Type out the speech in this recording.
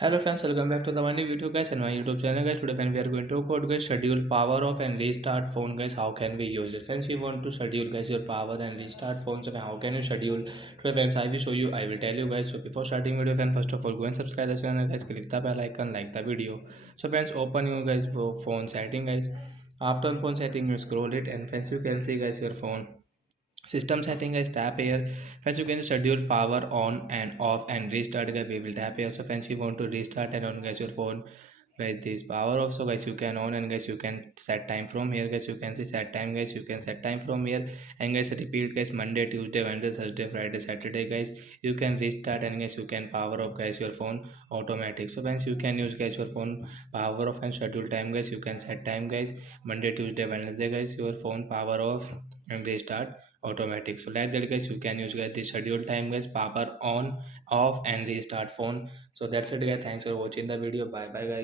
Hello friends, welcome back to the one new video guys and my YouTube channel guys. Today friends, we are going to talk about guys schedule power off and restart phone guys. How can we use it? Friends, we want to schedule guys your power and restart phone. So how can you schedule? Today friends, I will show you. I will tell you guys. So before starting video, friends, first of all, go and subscribe the channel guys. Click the bell icon, like the video. So friends, open you guys for phone setting guys. After phone setting, you scroll it and friends, you can see guys your phone system setting guys. Tap here. First you can schedule power on and off and restart guys. We will tap here. So friends, you want to restart and on guys your phone with this power off. So guys, you can on and guys you can set time from here guys. You can see set time guys. You can set time from here and guys repeat guys Monday, Tuesday, Wednesday, Thursday, Friday, Saturday guys. You can restart and guys you can power off guys your phone automatic. So friends, you can use guys your phone power off and schedule time guys. You can set time guys Monday, Tuesday, Wednesday guys your phone power off and restart automatic. So like that guys, you can use guys the schedule time guys, power on, off and restart phone. So that's it guys, thanks for watching the video. Bye bye guys.